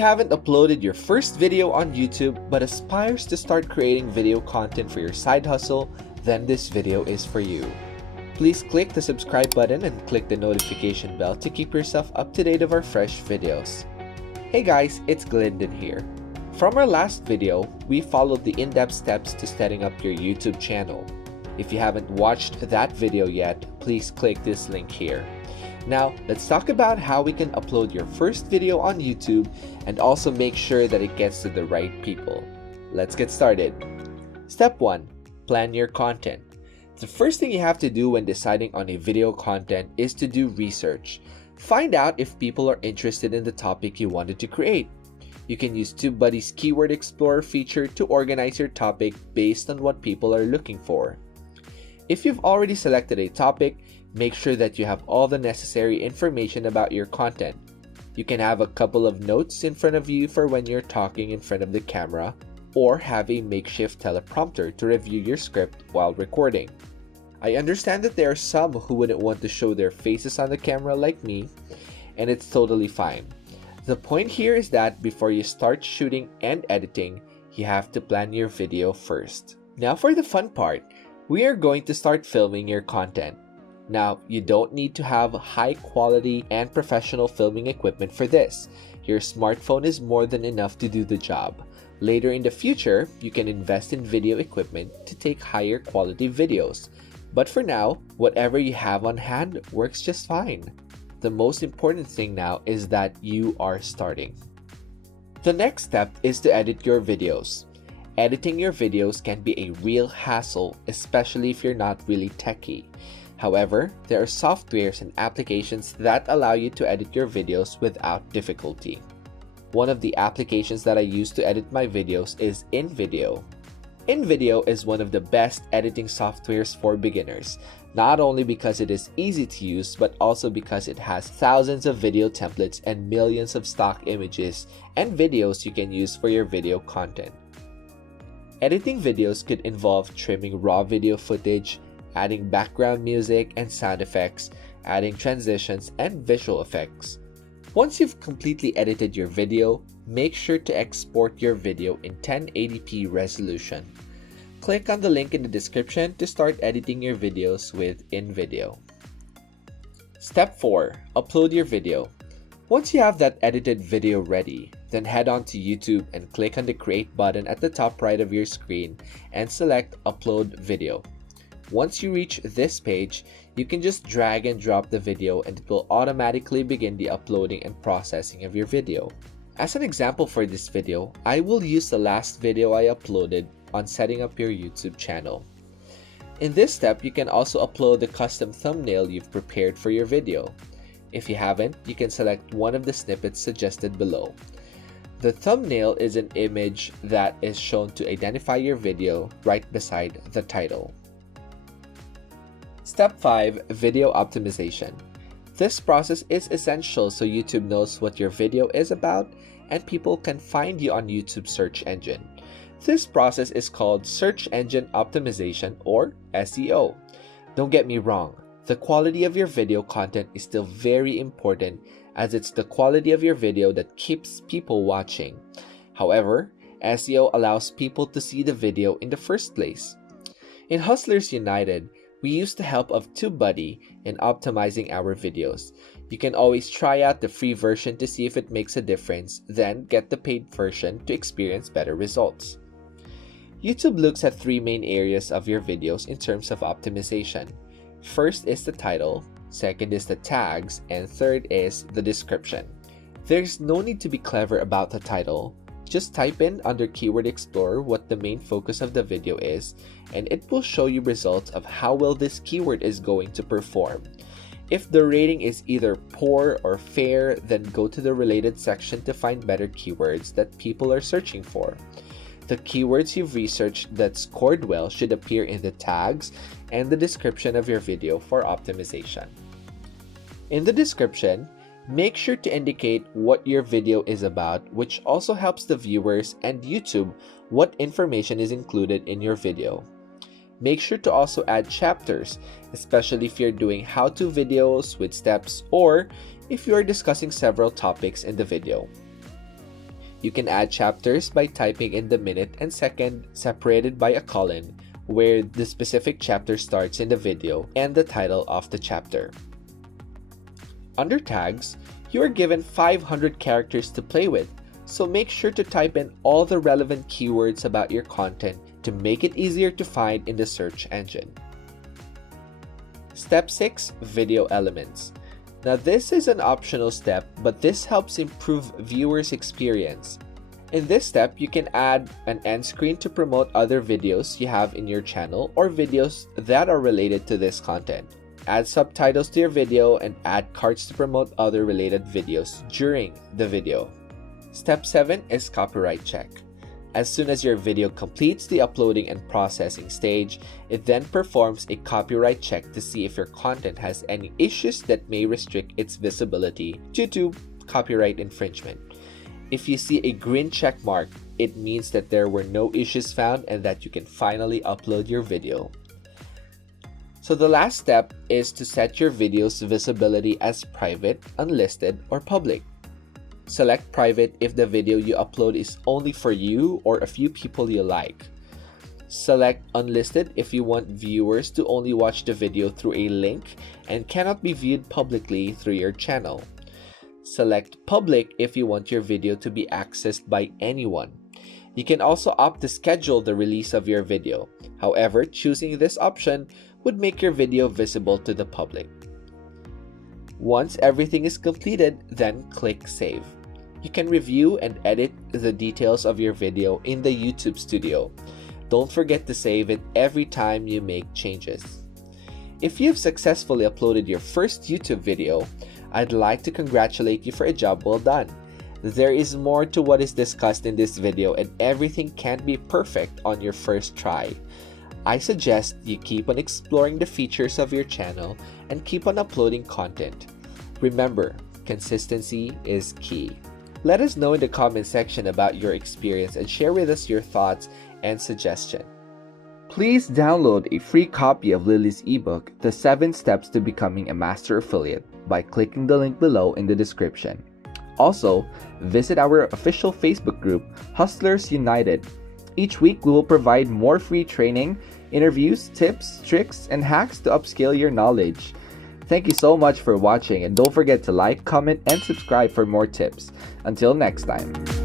you haven't uploaded your first video on YouTube but aspires to start creating video content for your side hustle, then this video is for you. Please click the subscribe button and click the notification bell to keep yourself up to date of our fresh videos. Hey guys, it's Glyndon here. From our last video, we followed the in-depth steps to setting up your YouTube channel. If you haven't watched that video yet, please click this link here. Now, let's talk about how we can upload your first video on YouTube and also make sure that it gets to the right people. Let's get started. Step 1. Plan your content. The first thing you have to do when deciding on a video content is to do research. Find out if people are interested in the topic you wanted to create. You can use TubeBuddy's Keyword Explorer feature to organize your topic based on what people are looking for. If you've already selected a topic, make sure that you have all the necessary information about your content. You can have a couple of notes in front of you for when you're talking in front of the camera, or have a makeshift teleprompter to review your script while recording. I understand that there are some who wouldn't want to show their faces on the camera like me, and it's totally fine. The point here is that before you start shooting and editing, you have to plan your video first. Now for the fun part, we are going to start filming your content. Now, you don't need to have high quality and professional filming equipment for this. Your smartphone is more than enough to do the job. Later in the future, you can invest in video equipment to take higher quality videos. But for now, whatever you have on hand works just fine. The most important thing now is that you are starting. The next step is to edit your videos. Editing your videos can be a real hassle, especially if you're not really techie. However, there are softwares and applications that allow you to edit your videos without difficulty. One of the applications that I use to edit my videos is InVideo. InVideo is one of the best editing softwares for beginners, not only because it is easy to use, but also because it has thousands of video templates and millions of stock images and videos you can use for your video content. Editing videos could involve trimming raw video footage, adding background music and sound effects, adding transitions and visual effects. Once you've completely edited your video, make sure to export your video in 1080p resolution. Click on the link in the description to start editing your videos with InVideo. Step 4. Upload your video. Once you have that edited video ready, then head on to YouTube and click on the Create button at the top right of your screen and select Upload Video. Once you reach this page, you can just drag and drop the video and it will automatically begin the uploading and processing of your video. As an example for this video, I will use the last video I uploaded on setting up your YouTube channel. In this step, you can also upload the custom thumbnail you've prepared for your video. If you haven't, you can select one of the snippets suggested below. The thumbnail is an image that is shown to identify your video right beside the title. Step 5. Video optimization. This process is essential so YouTube knows what your video is about and people can find you on YouTube's search engine. This process is called Search Engine Optimization or SEO. Don't get me wrong, the quality of your video content is still very important as it's the quality of your video that keeps people watching. However, SEO allows people to see the video in the first place. In Hustlers United, we use the help of TubeBuddy in optimizing our videos. You can always try out the free version to see if it makes a difference, then get the paid version to experience better results. YouTube looks at 3 main areas of your videos in terms of optimization. First is the title, second is the tags, and third is the description. There's no need to be clever about the title. Just type in under Keyword Explorer what the main focus of the video is, and it will show you results of how well this keyword is going to perform. If the rating is either poor or fair, then go to the related section to find better keywords that people are searching for. The keywords you've researched that scored well should appear in the tags and the description of your video for optimization. In the description, make sure to indicate what your video is about, which also helps the viewers and YouTube what information is included in your video. Make sure to also add chapters, especially if you're doing how-to videos with steps or if you are discussing several topics in the video. You can add chapters by typing in the minute and second separated by a colon, where the specific chapter starts in the video and the title of the chapter. Under tags, you are given 500 characters to play with, so make sure to type in all the relevant keywords about your content to make it easier to find in the search engine. Step 6. Video elements. Now this is an optional step, but this helps improve viewers' experience. In this step, you can add an end screen to promote other videos you have in your channel or videos that are related to this content. Add subtitles to your video and add cards to promote other related videos during the video. Step 7 is copyright check. As soon as your video completes the uploading and processing stage, it then performs a copyright check to see if your content has any issues that may restrict its visibility due to copyright infringement. If you see a green check mark, it means that there were no issues found and that you can finally upload your video. So the last step is to set your video's visibility as private, unlisted, or public. Select private if the video you upload is only for you or a few people you like. Select unlisted if you want viewers to only watch the video through a link and cannot be viewed publicly through your channel. Select public if you want your video to be accessed by anyone. You can also opt to schedule the release of your video. However, choosing this option would make your video visible to the public. Once everything is completed, then click Save. You can review and edit the details of your video in the YouTube Studio. Don't forget to save it every time you make changes. If you've successfully uploaded your first YouTube video, I'd like to congratulate you for a job well done. There is more to what is discussed in this video and everything can't be perfect on your first try. I suggest you keep on exploring the features of your channel and keep on uploading content. Remember, consistency is key. Let us know in the comment section about your experience and share with us your thoughts and suggestions. Please download a free copy of Lily's ebook, The 7 Steps to Becoming a Master Affiliate, by clicking the link below in the description. Also, visit our official Facebook group, Hustlers United. Each week, we will provide more free training, interviews, tips, tricks, and hacks to upskill your knowledge. Thank you so much for watching, and don't forget to like, comment, and subscribe for more tips. Until next time.